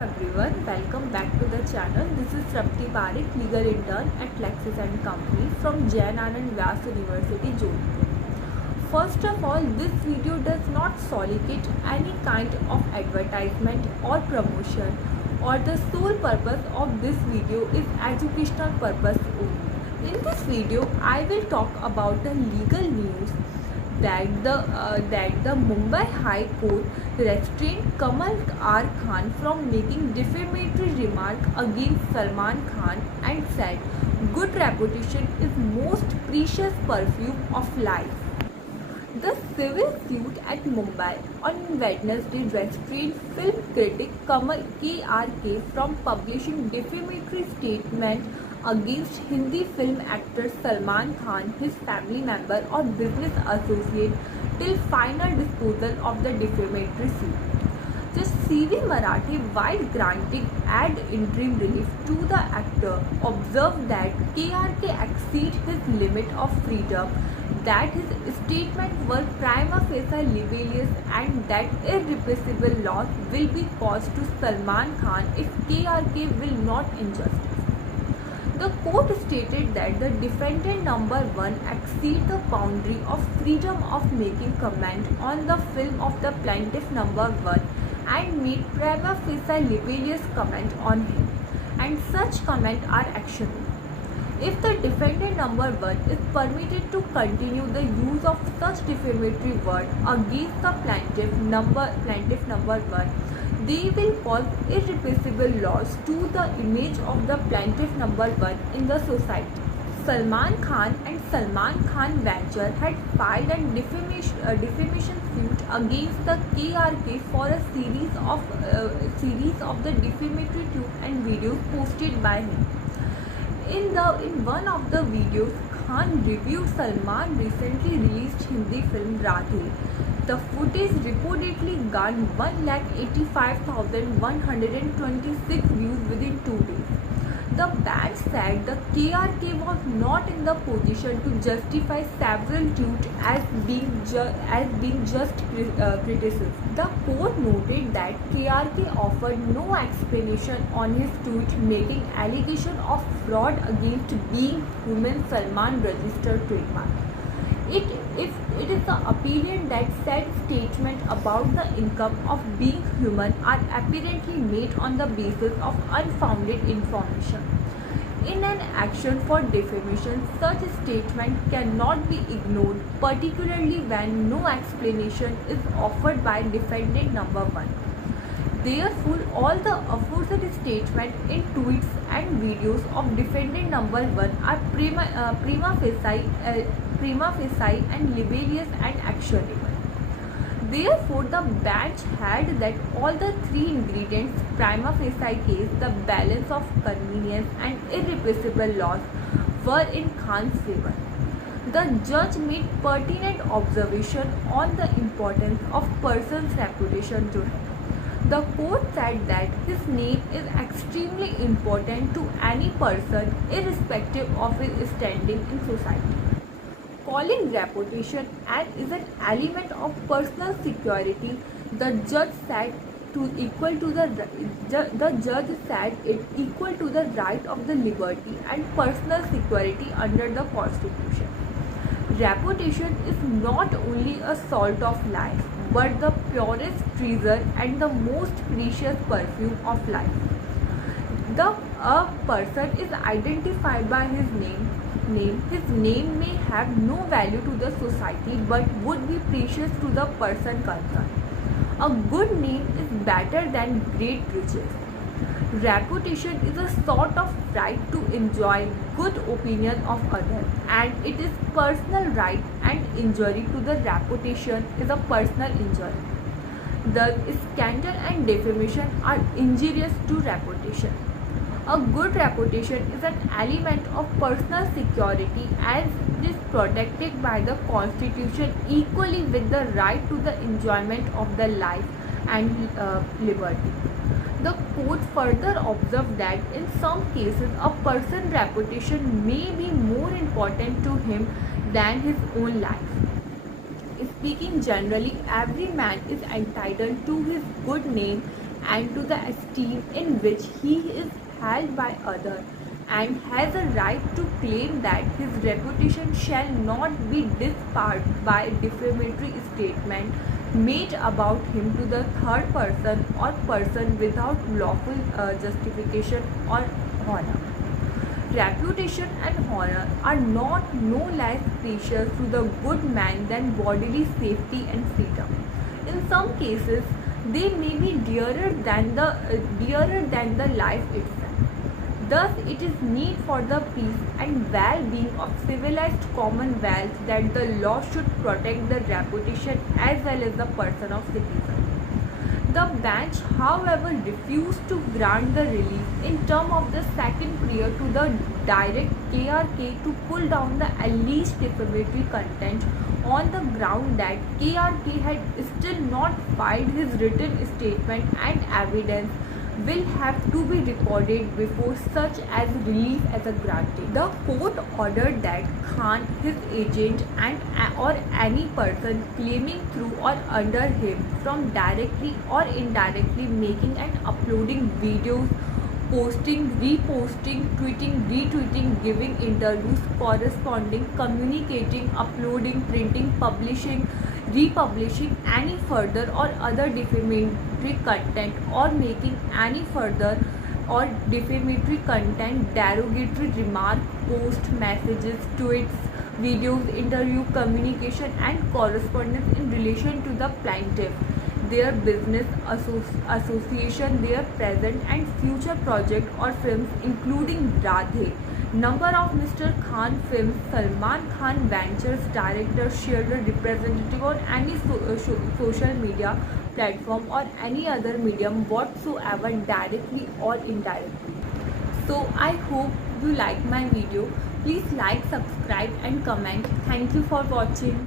Everyone, welcome back to the channel. This is Trapti Parekh, legal intern at Lexis and Company from Jain Anand Vyas University, Jodhpur. First of all, this video does not solicit any kind of advertisement or promotion, or the sole purpose of this video is educational purpose only. In this video, I will talk about the legal news that the Mumbai High Court restrained Kamal R. Khan from making defamatory remark against Salman Khan and said, "Good reputation is most precious perfume of life." The civil suit at Mumbai on Wednesday restrained film critic Kamal KRK from publishing defamatory statement against Hindi film actor Salman Khan, his family member or business associate till final disposal of the defamatory suit. Just C.V. Marathe, while granting ad interim relief to the actor, observed that KRK exceeded his limit of freedom, that his statement was prima facie libellous, and that irreparable loss will be caused to Salman Khan if KRK will not injustice. The court stated that the defendant number 1 exceeded the boundary of freedom of making comment on the film of the plaintiff number 1 and made prima facie libellous comment on him, and such comment are actionable. If the defendant number 1 is permitted to continue the use of such defamatory word against the plaintiff number 1, they will cause irreparable loss to the image of the plaintiff number 1 in the society. Salman Khan and Salman Khan Venture had filed a defamation suit against the KRK for a series of the defamatory tweets and videos posted by him. In one of the videos, Khan reviewed Salman recently released Hindi film Radhe. The footage reportedly garnered 185,126 views within 2 days. The band said the KRK was not in the position to justify several tweets as being just criticism. The court noted that KRK offered no explanation on his tweet making allegation of fraud against Being Human Salman registered trademark. If it is the opinion that said statement about the income of Being Human are apparently made on the basis of unfounded information. In an action for defamation, such statement cannot be ignored, particularly when no explanation is offered by defendant number 1. Therefore, all the aforesaid statements in tweets and videos of defendant number 1 are prima facie and libellous and actionable. Therefore, the bench held that all the three ingredients prima facie case, the balance of convenience and irreparable loss, were in Khan's favor. The judge made pertinent observation on the importance of person's reputation to him. The court said that his name is extremely important to any person irrespective of his standing in society. Calling reputation and is an element of personal security, the judge said the judge said it equal to the right of the liberty and personal security under the Constitution. Reputation is not only a salt of life, but the purest treasure and the most precious perfume of life. A person is identified by his name. His name may have no value to the society but would be precious to the person concerned. A good name is better than great riches. Reputation is a sort of right to enjoy good opinion of others, and it is personal right, and injury to the reputation is a personal injury. The scandal and defamation are injurious to reputation. A good reputation is an element of personal security as it is protected by the Constitution equally with the right to the enjoyment of the life and liberty. The court further observed that in some cases a person's reputation may be more important to him than his own life. Speaking generally, every man is entitled to his good name and to the esteem in which he is held by others, and has a right to claim that his reputation shall not be disparaged by defamatory statement made about him to the third person or person without lawful justification or honor. Reputation and honor are not no less precious to the good man than bodily safety and freedom. In some cases, they may be dearer than the life itself. Thus, it is need for the peace and well-being of civilized commonwealth that the law should protect the reputation as well as the person of citizen. The bench, however, refused to grant the relief in terms of the second prayer to the direct KRK to pull down the alleged defamatory content on the ground that KRK had still not filed his written statement and evidence will have to be recorded before such as relief as a granted. The court ordered that Khan, his agent and or any person claiming through or under him from directly or indirectly making and uploading videos, posting, reposting, tweeting, retweeting, giving interviews, corresponding, communicating, uploading, printing, publishing, republishing any further or other defamatory content or making any further or defamatory content, derogatory remark, post, messages, tweets, videos, interview, communication and correspondence in relation to the plaintiff, their business association, their present and future project or films including Radhe. Number of Mr. Khan films, Salman Khan Ventures director, shared representative on any social media platform or any other medium whatsoever, directly or indirectly. So I hope you like my video. Please like, subscribe and comment. Thank you for watching.